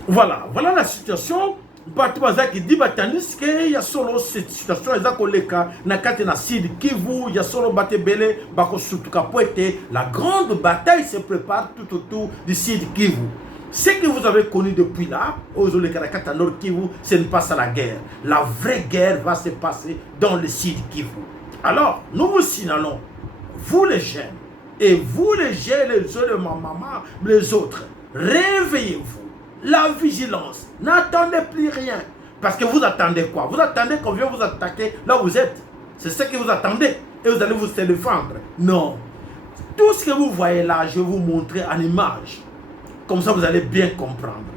Voilà la situation. Batubaza qui dit batanis que ya solo cette situation eza koleka na kati na Sud Kivu, ya solo batebele bako sutuka poete. La grande bataille se prépare tout autour du Sud Kivu. Ce que vous avez connu depuis là, aux Olekarakata Nord Kivu, ce n'est pas ça la guerre. La vraie guerre va se passer dans le Sud Kivu. Alors, nous vous signalons, vous les jeunes, et vous les jeunes, les autres, ma maman, les autres, réveillez-vous. La vigilance, n'attendez plus rien. Parce que vous attendez quoi? Vous attendez qu'on vienne vous attaquer là où vous êtes. C'est ce que vous attendez. Et vous allez vous défendre. Non. Tout ce que vous voyez là, je vais vous montrer en image. Comme ça, vous allez bien comprendre.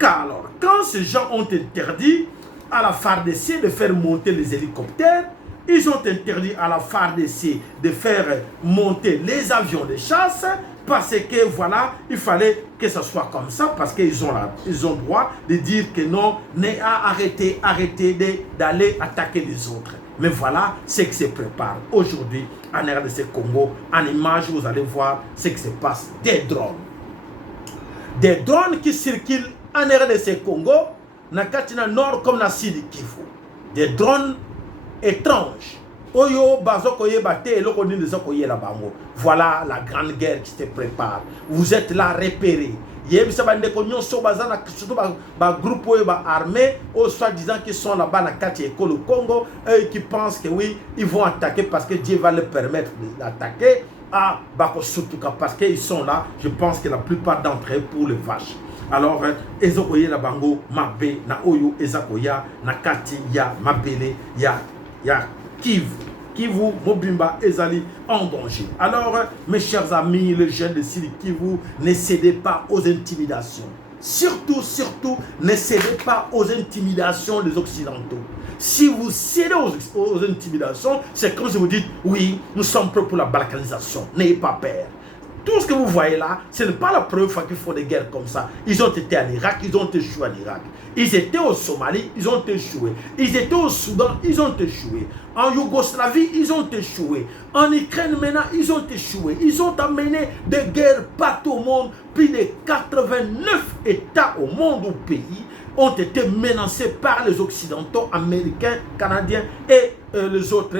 Car alors, quand ces gens ont interdit à la FARDC de faire monter les hélicoptères, ils ont interdit à la FARDC de faire monter les avions de chasse, parce que voilà, il fallait que ça soit comme ça, parce qu'ils ont droit de dire que non, arrêtez d'aller attaquer les autres. Mais voilà ce qui se prépare aujourd'hui en RDC Congo. En image, vous allez voir ce qui se passe. Des drones. Des drones qui circulent en RDC Congo, na Katina Nord comme na Sud Kivu. Des drones étranges. Oyo bazokoye bate eloko nini zokoye la bango. Voilà la grande guerre qui se prépare. Vous êtes là repérés. Yebisa bande ko nyonso bazana surtout ba groupe oyo ba armé au soi-disant qui sont là-bas na kati école au Congo, eux qui pensent que oui, ils vont attaquer parce que Dieu va leur permettre d'attaquer à Bakosutuka parce qu'ils sont là. Je pense que la plupart d'entre eux pour les vaches. Alors, ezokoye la bango mabe na oyo ezakoya na kati ya mabele ya Kivu, Mobimba, Ezali en danger. Alors, mes chers amis, les jeunes de Sud Kivu, ne cédez pas aux intimidations. Surtout, ne cédez pas aux intimidations des Occidentaux. Si vous cédez aux intimidations, c'est quand je vous dis, oui, nous sommes prêts pour la balkanisation. N'ayez pas peur. Tout ce que vous voyez là, ce n'est pas la première fois qu'ils font des guerres comme ça. Ils ont été en Irak, ils ont échoué en Irak. Ils étaient au Somalie, ils ont échoué. Ils étaient au Soudan, ils ont échoué. En Yougoslavie, ils ont échoué. En Ukraine maintenant, ils ont échoué. Ils ont amené des guerres partout au monde. Plus de 89 États au monde ou pays ont été menacés par les Occidentaux, Américains, Canadiens et les autres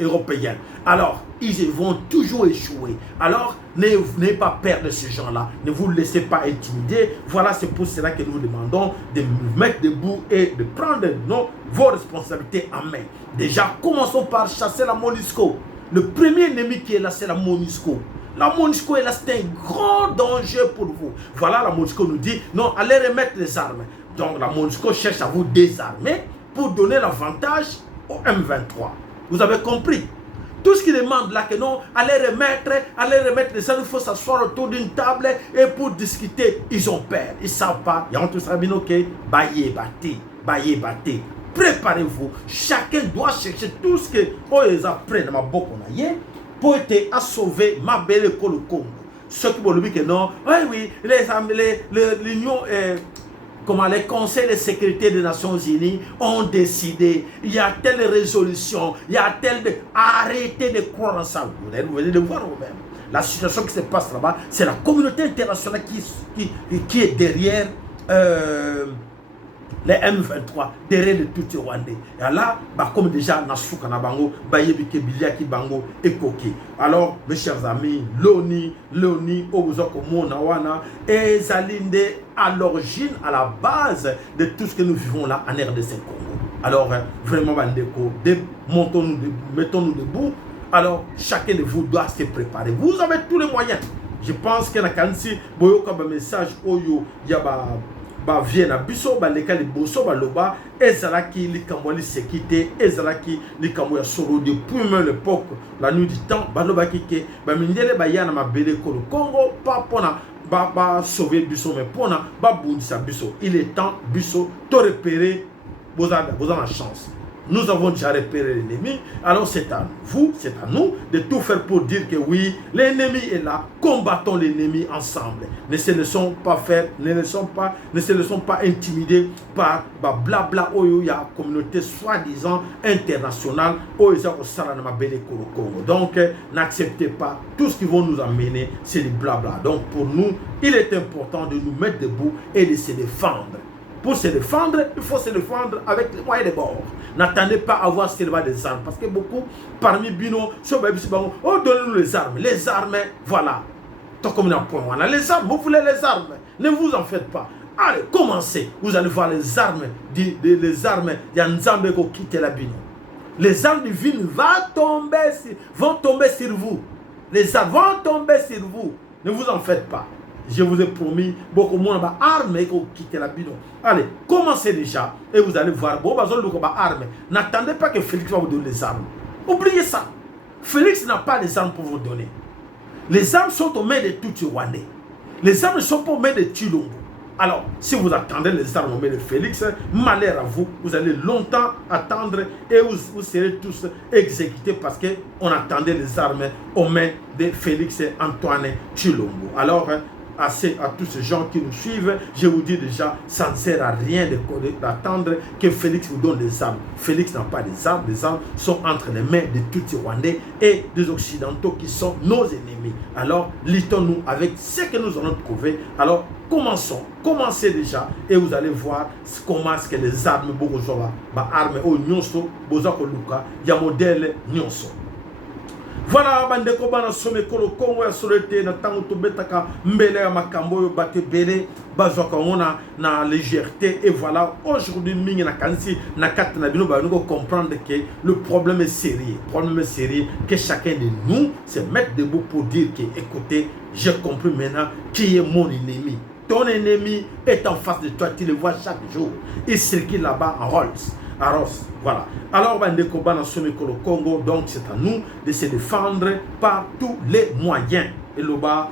Européens. Alors, ils vont toujours échouer. Alors, n'ayez pas peur de ces gens-là. Ne vous laissez pas intimider. Voilà, c'est pour cela que nous vous demandons de nous mettre debout et de prendre vos responsabilités en main. Déjà, commençons par chasser la MONUSCO. Le premier ennemi qui est là, c'est la MONUSCO. La MONUSCO est là, c'est un grand danger pour vous. Voilà, la MONUSCO nous dit, non, allez remettre les armes. Donc, la MONUSCO cherche à vous désarmer pour donner l'avantage au M23. Vous avez compris? Tout ce qu'ils demandent là, que non, allez remettre les armes, il faut s'asseoir autour d'une table et pour discuter, ils ont peur. Ils ne savent pas. Il y a un tout ça, baye, bâté. Préparez-vous. Chacun doit chercher tout ce que ils apprennent pour être à sauver ma belle école au Congo. Ceux qui vont dire que non, oui, l'Union comment les conseils de sécurité des Nations Unies ont décidé, il y a telle résolution, il y a telle... Arrêtez de croire en ça. Vous venez de voir vous-même. La situation qui se passe là-bas, c'est la communauté internationale qui est derrière les M23, derrière les Tutsi Rwandais. Et là, comme déjà, Nasuka Nabango, Bayebike Biliaki Bango et Koki. Alors, mes chers amis, Loni, Oguzoko Monawana et Zalinde à l'origine, à la base de tout ce que nous vivons là en RDC Congo. Alors, vraiment, Bandeko, mettons-nous debout. Alors, chacun de vous doit se préparer. Vous avez tous les moyens. Je pense que na kansi boyoka ba message oyo ya ba viena biso ba lekali boso ba loba ezalaki likambo li sécurité ezalaki likambo ya solo depuis même l'époque la nuit du temps ba loba kike ba mindele ba yana mabele ko le Congo pas pona ba sauver biso mais pona ba bundisa biso. Il est temps biso to repérer vous avez la chance. Nous avons déjà repéré l'ennemi, alors c'est à vous, c'est à nous de tout faire pour dire que oui, l'ennemi est là, combattons l'ennemi ensemble. Ne se laissons pas faire, ne se laissons pas intimider par blabla oyo ya communauté soi-disant internationale au Congo. Donc n'acceptez pas tout ce qui vont nous amener, c'est du blabla. Donc pour nous, il est important de nous mettre debout et de se défendre. Pour se défendre, il faut se défendre avec les moyens de bord. N'attendez pas à avoir seulement des armes. Parce que beaucoup, parmi Bino, oh, donnez-nous les armes. Les armes, voilà. Les armes, vous voulez les armes. Ne vous en faites pas. Allez, commencez. Vous allez voir les armes. Les armes, il y a Nzambe qui quitte la Bino. Les armes divines vont tomber sur vous. Les armes vont tomber sur vous. Ne vous en faites pas. Je vous ai promis beaucoup moins d'armes et qu'on quitte la bidon. Allez, commencez déjà et vous allez voir. Bon, armes. N'attendez pas que Félix va vous donner les armes. Oubliez ça. Félix n'a pas les armes pour vous donner. Les armes sont aux mains de Tutsi-Rwandais. Les armes ne sont pas aux mains de Tshilombo. Alors, si vous attendez les armes aux mains de Félix, malheur à vous. Vous allez longtemps attendre et vous serez tous exécutés parce qu'on attendait les armes aux mains de Félix Antoine Tshilombo. Alors, à tous ces gens qui nous suivent, je vous dis déjà, ça ne sert à rien d'attendre que Félix vous donne des armes. Félix n'a pas des armes. Les armes sont entre les mains de tous les Rwandais et des Occidentaux qui sont nos ennemis. Alors, luttons-nous avec ce que nous allons trouver. Alors, commençons. Commencez déjà et vous allez voir comment est-ce que les armes, armes au nyonso, bozako luka, ya modèle nyonso. Voilà, bandeko bana some kolo Congo ya solete na tango to betaka mbele ya makambo yo bate bele bazwaka ngona na légèreté et voilà aujourd'hui mingi na kansi na kat na bino ba nous comprendre que le problème est sérieux. Le problème est sérieux que chacun de nous se mette debout pour dire que écoutez, j'ai compris maintenant qui est mon ennemi. Ton ennemi est en face de toi, tu le vois chaque jour. Il circule là-bas en Rolls. Voilà. Alors, le Congo, donc c'est à nous de se défendre par tous les moyens. Et le bas,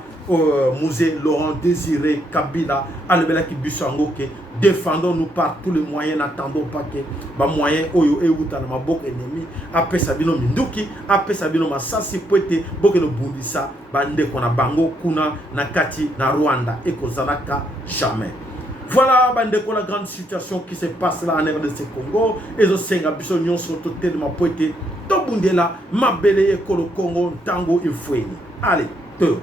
Musée Laurent Désiré Kabila, Alebela Kibusango, défendons-nous par tous les moyens, n'attendons pas que les moyens, Oyo et Outa, ma bok ennemi, après Sabino Minduki, après Sabino Masasi, Poete, Bokeno Bundisa, Bande Kona Bango, Kuna, Nakati, na Rwanda, et Kozanaka, jamais. Voilà la grande situation qui se passe là en RDC Congo. Et je sais que les gens sont totalement poétés. Tout le monde est là. Ma belle et le Congo, Tango et Fouini. Allez, deux.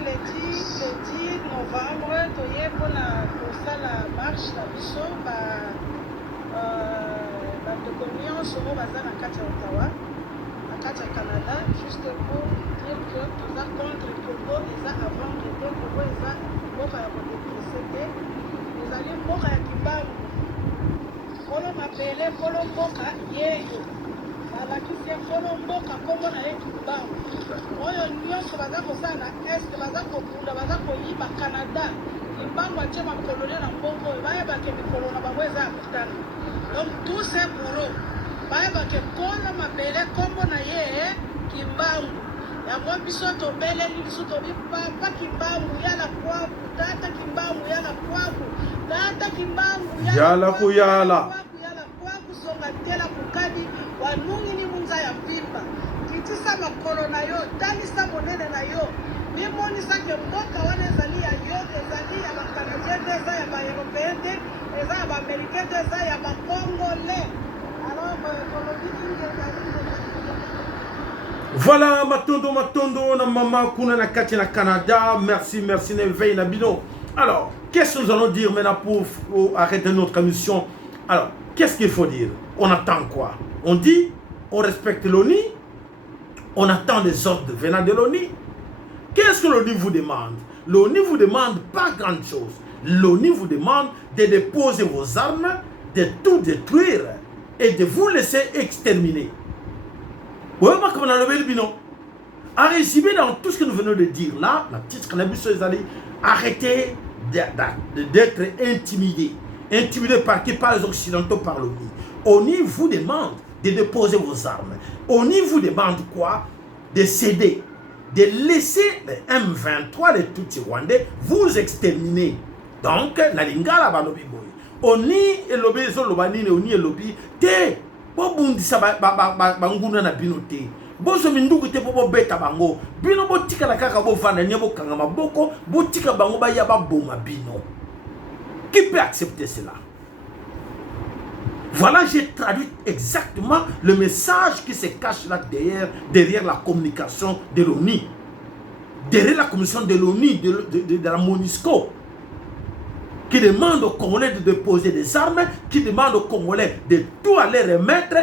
Le 10 novembre, tu es pour la marche, la mission, de communion sur le bazar à Ottawa, à Canada, juste pour dire que nous avons contre le Congo, nous avons avant de le Congo, nous avons décédé, nous allons mort à Kibangu. Polo mapele, polo mboka, yeyo. Alakisi polo mboka, Congo na ye Kibangu. Oyo nyonso baza kosala na Est, baza kokunda, baza koyiba Canada. Kibangu atie makolonie na mbongo, bayebake mikolo na bango eza ya kutana. Donc tout c'est pour eux. Bayebake polo mapele, Congo na ye Kibangu. Yango biso tobeleli biso tobi papa Kibangu yala kwaku, tata Kibangu yala kwaku, tata Kibangu yala kuyala. Songatela kukadi wanungi ni munza ya pimba kitisa makolo na yo tanisa monene na yo mimoni sake mboka wana ezali ya yo ezali ya bakanadien eza ya baeuropéen te eza ya baaméricain te eza ya bakongolais alors voilà matondo na mama kuna na kati na Canada. Merci Neveille na bino. Alors qu'est-ce que nous allons dire maintenant pour arrêter notre émission? Alors qu'est-ce qu'il faut dire? On attend quoi? On dit, on respecte l'ONU, on attend des ordres venant de l'ONU. Qu'est-ce que l'ONU vous demande? L'ONU vous demande pas grand-chose. L'ONU vous demande de déposer vos armes, de tout détruire et de vous laisser exterminer. Oui, moi, comme on a levé le bilan. À résumer dans tout ce que nous venons de dire là, la petite cannabis, arrêtez d'être intimidés. Intimidés par qui? Par les Occidentaux, par l'ONU. ONU vous demande de déposer vos armes. ONU vous demande quoi? De céder, de laisser les M23, les Tutsis rwandais, vous exterminer. Donc, la lingala va lobby boy. ONU et lobby, ONU et lobby, te, bobundisa banguna na binote. Bozo mindugu te bobo beta bango. Bino botika la kaka bo vanda nyebo kangama boko, botika bango ba yaba boma bino. Qui peut accepter cela? Voilà, j'ai traduit exactement le message qui se cache là derrière la communication de l'ONU. Derrière la communication de l'ONU, de la MONUSCO, qui demande aux Congolais de déposer des armes, qui demande aux Congolais de tout aller remettre.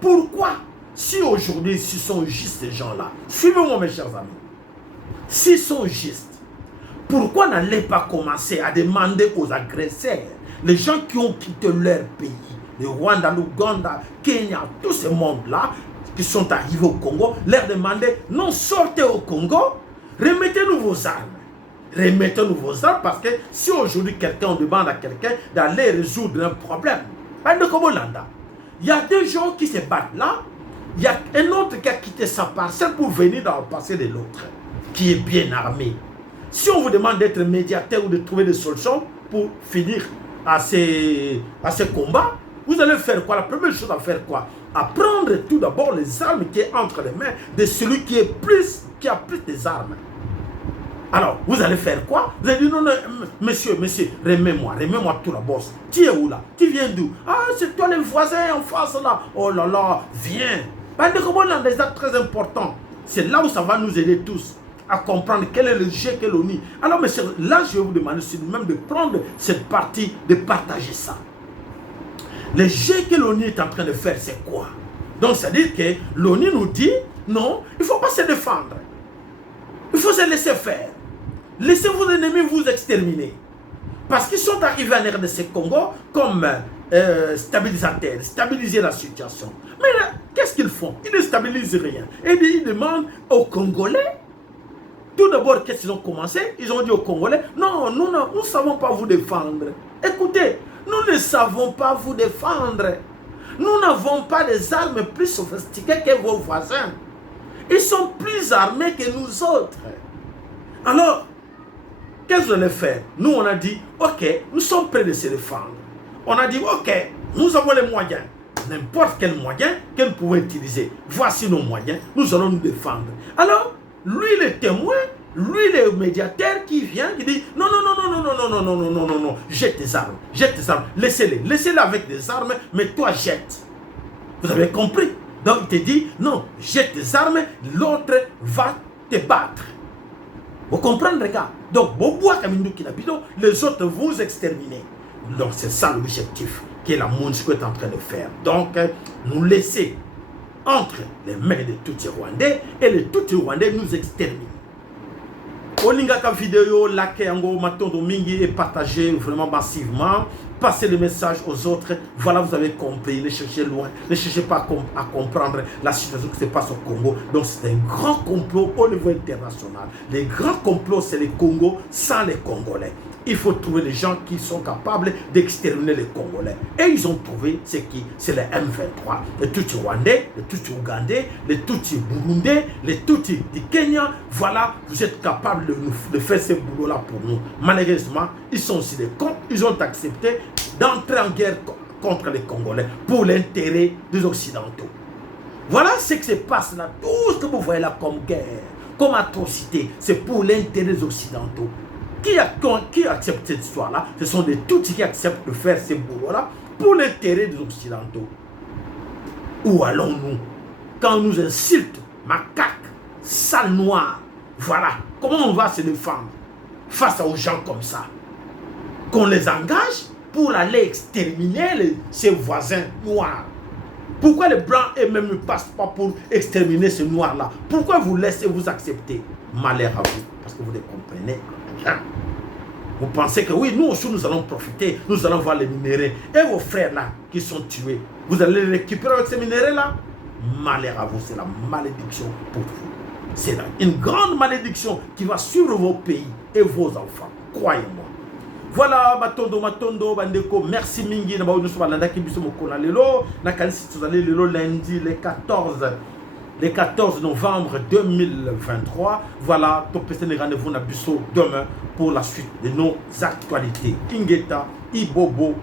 Pourquoi? Si aujourd'hui, s'ils sont justes ces gens-là, suivez-moi mes chers amis, s'ils sont justes, pourquoi n'allez pas commencer à demander aux agresseurs, les gens qui ont quitté leur pays, le Rwanda, l'Ouganda, Kenya, tous ces mondes-là, qui sont arrivés au Congo, leur demander, non, sortez au Congo, remettez-nous vos armes. Remettez-nous vos armes, parce que si aujourd'hui quelqu'un demande à quelqu'un d'aller résoudre un problème, il y a deux gens qui se battent là, il y a un autre qui a quitté sa parcelle pour venir dans le passé de l'autre, qui est bien armé. Si on vous demande d'être médiateur ou de trouver des solutions pour finir à ces combats, vous allez faire quoi? La première chose à faire quoi? À prendre tout d'abord les armes qui sont entre les mains de celui qui a plus des armes. Alors, vous allez faire quoi? Vous allez dire, non, monsieur, remets-moi tout la bosse. Tu es où là? Tu viens d'où? Ah, c'est toi le voisin en face là. Oh là là, viens. C'est très important. C'est là où ça va nous aider tous à comprendre quel est le jeu que l'ONU. Alors, monsieur, là, je vais vous demander même de prendre cette partie, de partager ça. Le jeu que l'ONU est en train de faire, c'est quoi? Donc, c'est-à-dire que l'ONU nous dit, non, il ne faut pas se défendre. Il faut se laisser faire. Laissez vos ennemis vous exterminer. Parce qu'ils sont arrivés en RDC Congo comme stabilisateurs, stabiliser la situation. Mais là, qu'est-ce qu'ils font? Ils ne stabilisent rien. Et ils demandent aux Congolais, tout d'abord, qu'est-ce qu'ils ont commencé? Ils ont dit aux Congolais, non, nous ne savons pas vous défendre. Écoutez, nous ne savons pas vous défendre. Nous n'avons pas des armes plus sophistiquées que vos voisins. Ils sont plus armés que nous autres. Alors, qu'est-ce que vous allez faire? Nous, on a dit, ok, nous sommes prêts de se défendre. On a dit, ok, nous avons les moyens. N'importe quel moyen que nous pouvons utiliser. Voici nos moyens, nous allons nous défendre. Alors, lui, le témoin, lui, le médiateur qui vient, qui dit, non, jette tes armes, laissez-les avec des armes, mais toi, jette. Vous avez compris? Donc, il te dit, non, jette tes armes, l'autre va te battre. Vous comprenez, les gars? Donc, les autres vous exterminer. Donc, c'est ça l'objectif que la MONUSCO est en train de faire. Donc, nous laisser entre les mains des Tutsis rwandais et les Tutsis rwandais nous exterminent. Olingaka vidéo, like yango matondo mingi et partagez vraiment massivement. Passez le message aux autres. Voilà, vous avez compris. Ne cherchez loin. Ne cherchez pas à comprendre la situation qui se passe au Congo. Donc, c'est un grand complot au niveau international. Les grands complots, c'est les Congo sans les Congolais. Il faut trouver les gens qui sont capables d'exterminer les Congolais. Et ils ont trouvé, c'est qui? C'est les M23. Les Tutsis rwandais, les Tutsis ougandais, les Tutsis burundais, les Tutsis du Kenya. Voilà, vous êtes capables de faire ce boulot-là pour nous. Malheureusement, ils sont aussi des cons. Ils ont accepté d'entrer en guerre contre les Congolais pour l'intérêt des Occidentaux. Voilà ce qui se passe là. Tout ce que vous voyez là comme guerre, comme atrocité, c'est pour l'intérêt des Occidentaux. Qui accepte cette histoire-là? Ce sont des Tutsis qui acceptent de faire ces boulots-là pour l'intérêt des Occidentaux. Où allons-nous? Quand on nous insulte, macaque, sale noir, voilà, comment on va se défendre face aux gens comme ça? Qu'on les engage pour aller exterminer ses voisins noirs. Pourquoi les blancs eux-mêmes ne passent pas pour exterminer ces noirs-là? Pourquoi vous laissez vous accepter? Malheur à vous, parce que vous ne comprenez rien. Vous pensez que oui, nous aussi nous allons profiter, nous allons voir les minéraux. Et vos frères là qui sont tués, vous allez les récupérer avec ces minéraux là? malheur à vous, c'est la malédiction pour vous. C'est une grande malédiction qui va suivre vos pays et vos enfants. Croyez-moi. Voilà, matondo, bandeko, merci mingi. Nous sommes à lelo, lundi, le 14 novembre 2023. Voilà, topesene rendez-vous na biso demain pour la suite de nos actualités. Ingeta, Ibobo.